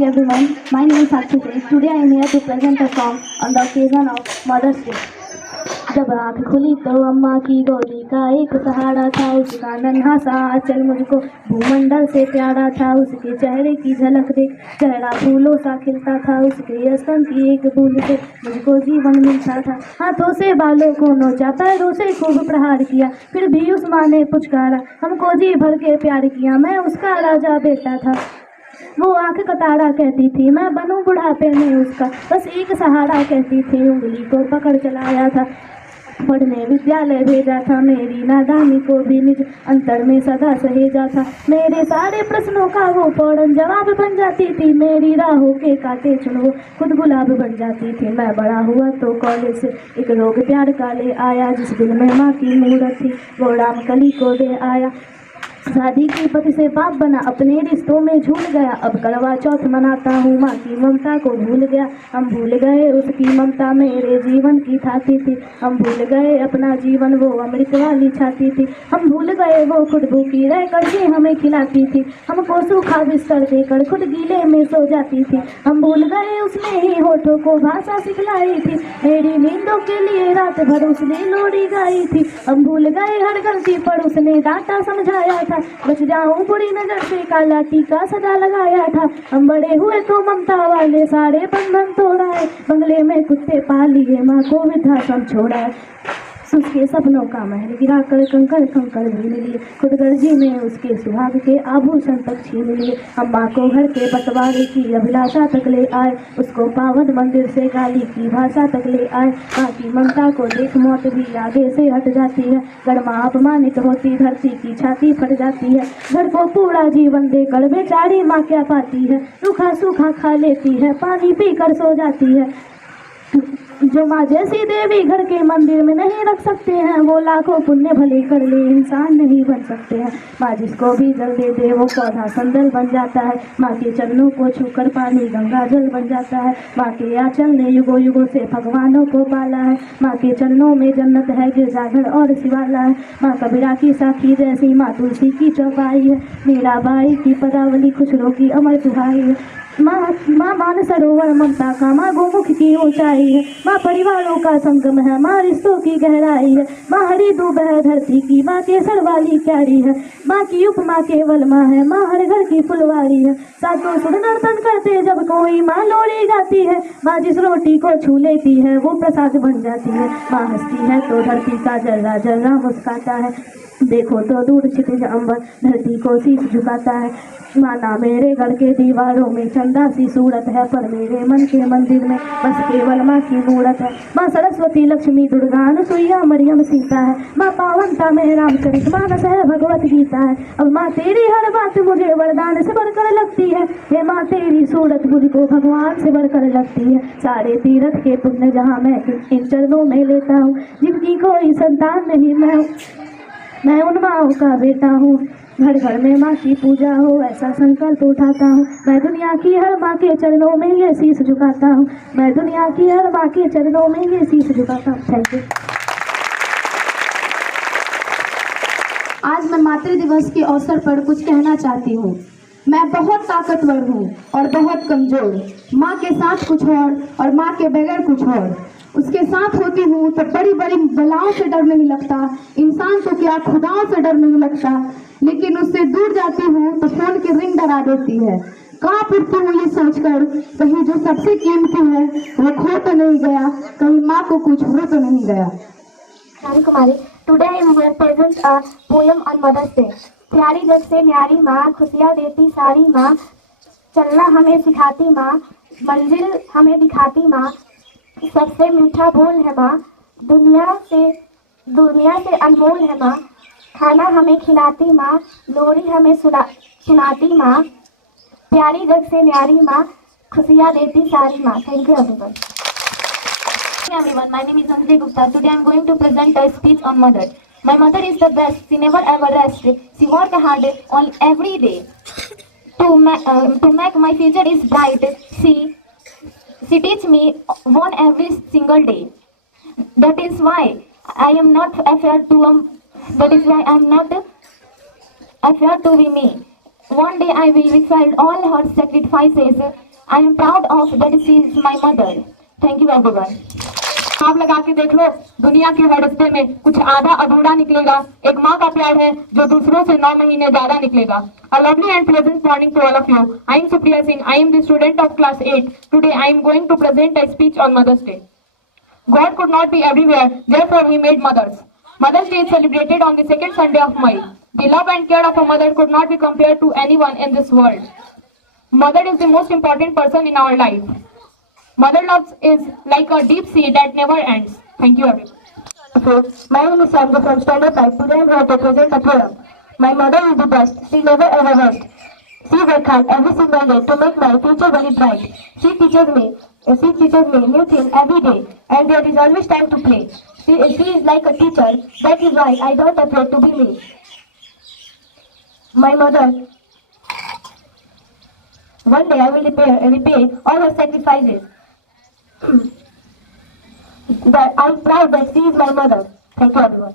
morning everyone, my name is Sakshi Singh. Today I am here to present a song on the occasion of Mother's Day. जब आँख खुली तो अम्मा की गोदी का एक सहारा था, उसका नन्हा सा आंचल मुझको भूमंडल से प्यारा था। उसके चेहरे की झलक देख चेहरा फूलों सा खिलता था, उसके स्तन की एक बूंद से मुझको जीवन मिलता था। हाथों से बालों को नोचा, पैरों से खूब प्रहार किया, फिर भी उस माँ ने पुचकारा, हमको जी भर के प्यार किया। मैं उसका राजा बेटा था, वो आंख का तारा कहती थी, मैं बनूं बुढ़ापे में उसका बस एक सहारा कहती थी। उंगली को पकड़ चलाया था, पढ़ने विद्यालय भेजा था, मेरी नादानी को भी निज अंतर में सदा सहेजा था। मेरे सारे प्रश्नों का वो फौरन जवाब बन जाती थी, मेरी राहों के कांटे चुन वो खुद गुलाब बन जाती थी। मैं बड़ा हुआ तो कॉलेज से एक रोग प्यार का ले आया, जिस दिल में माँ की मूरत थी वो राम कली को दे आया। शादी की पति से बाप बना, अपने रिश्तों में झूल गया, अब करवा चौथ मनाता हूँ, माँ की ममता को भूल गया। हम भूल गए उसकी ममता मेरे जीवन की थाती थी, हम भूल गए अपना जीवन वो अमृत वाली छाती थी। हम भूल गए वो खुद भूखी रह करके हमें खिलाती थी, हमको सूखा बिस्तर देकर खुद गीले में सो जाती थी। हम भूल गए उसने ही होठों को भाषा सिखलाई थी, मेरी नींदों के लिए रात भर उसने लोरी गाई थी। हम भूल गए हर गलती पर उसने डांटा समझाया था, बच जाऊं बुरी नजर से काला टीका सजा लगाया था। हम बड़े हुए तो ममता वाले सारे बंधन तोड़ाए, बंगले में कुत्ते पाल लिए, माँ को वृद्धाश्रम छोड़ाए। उसके सपनों का महल गिरा कर कंकड़ कंकड़ भीन लिए, खुद गर्जी में उसके सुहाग के आभूषण तक छीन लिए। हम माँ को घर के बंटवारे की अभिलाषा तक ले आए, उसको पावन मंदिर से गाली की भाषा तक ले आए। माँ की ममता को देख मौत भी आगे से हट जाती है, अगर माँ अपमानित होती धरती की छाती फट जाती है। घर को पूरा जीवन देकर बेचारी माँ क्या पाती है, रूखा सूखा खा लेती है, पानी पी कर सो जाती है। जो माँ जैसी देवी घर के मंदिर में नहीं रख सकते हैं, वो लाखों पुण्य भले कर ले इंसान नहीं बन सकते हैं। माँ जिसको भी जल दे दे वो पौधा संदल बन जाता है, माँ के चरणों को छूकर पानी गंगा जल बन जाता है। माँ के आंचल ने युगों युगों से भगवानों को पाला है, माँ के चरणों में जन्नत है, गिरजाघर और शिवाला है। माँ कबीरा की साखी जैसी, माँ तुलसी की चौपाई है, मीराबाई की पदावली खुशरों की अमर दुहाई है। माँ मान सरोवर ममता का, माँ गोमुख की ऊंचाई है, माँ परिवारों का संगम है, माँ रिश्तों की गहराई है। माँ हरी दूब है धरती की, माँ केसर वाली क्यारी है, माँ की उपमा केवल माँ है, माँ हर घर की फुलवारी है। सातों सुर नर्तन करते जब कोई माँ लोरी गाती है, माँ जिस रोटी को छू लेती है वो प्रसाद बन जाती है। माँ हंसती है तो धरती का जर्रा जर्रा मुस्काता है, देखो तो दूर क्षितिज अंबर धरती को शीश झुकाता है। माना मेरे घर के दीवारों में चंदा सी सूरत है, पर मेरे मन के मंदिर में बस केवल माँ की मूरत है। माँ सरस्वती लक्ष्मी दुर्गा अनुसुईया मरियम सीता है, माँ पावनता में रामचरित मानस है भगवत गीता है। अब माँ तेरी हर बात मुझे वरदान से बढ़कर लगती है, हे माँ तेरी सूरत मुझको भगवान से बढ़कर लगती है। सारे तीर्थ के पुण्य जहाँ मैं इन चरणों में लेता हूँ, जिनकी कोई संतान नहीं मैं उन माँओं का बेटा हूँ। घर घर में माँ की पूजा हो ऐसा संकल्प उठाता हूँ, मैं दुनिया की हर माँ के चरणों में ये शीश झुकाता हूँ, मैं दुनिया की हर माँ के चरणों में ये शीश झुकाता हूँ। Thank you. आज मैं मातृ दिवस के अवसर पर कुछ कहना चाहती हूँ। मैं बहुत ताकतवर हूँ और बहुत कमजोर, माँ के साथ कुछ और माँ के बगैर कुछ और। उसके साथ होती हूँ तो बड़ी बड़ी बलाओं से डर नहीं लगता, इंसान तो क्या खुदाओं से डर नहीं लगता, लेकिन उससे दूर जाती हूँ तो फोन की रिंग डरा देती है। कांप उठती हूँ ये सोचकर, कहीं जो सबसे कीमती है वो खो तो नहीं गया, कहीं माँ को कुछ हो तो नहीं गया। Rani Kumari, today I will present a poem on mother's day. प्यारी जग से न्यारी माँ, खुशियाँ देती सारी माँ, चलना हमें सिखाती माँ, मंजिल हमें दिखाती माँ, सबसे मीठा बोल है माँ, दुनिया से अनमोल है माँ, खाना हमें खिलाती माँ, लोरी हमें सुनाती माँ, प्यारी जग से न्यारी माँ, खुशियाँ देती सारी माँ। Thank you everyone. Everyone, my name is Anjali Gupta. Today I am going to present a speech on mother. My mother is the best. She never ever rests. She works hard on every day to make my future is bright. She teach me one every single day. That is why I am not afraid to that is why I am not afraid to be me. One day I will reflect all her sacrifices. I am proud of that she is my mother. Thank you everyone. आप लगा के देख लो, दुनिया के हर रिश्ते में कुछ आधा अधूरा निकलेगा। एक माँ का प्यार है जो दूसरों से 9 महीने ज्यादा निकलेगा। A lovely and pleasant morning to all of you. I am Supriya Singh. I am the student of class 8. Today I am going to present a speech on Mother's Day. God could not be everywhere, therefore He made mothers. Mother's Day is celebrated on the second Sunday of May. The love and care of a mother could not be compared to anyone in this world. Mother is the most important person in our life. Mother love is like a deep sea that never ends. Thank you everyone. My name is Sandra from Standard 5. Today I am here to present a poem. My mother is the best. She never ever rests. She works hard every single day to make my future very bright. She teaches me new things every day, and there is always time to play. She is like a teacher. That is why I don't afraid to be me. My mother. One day I will repay all her sacrifices. But I'm proud that she is my mother. Thank you everyone.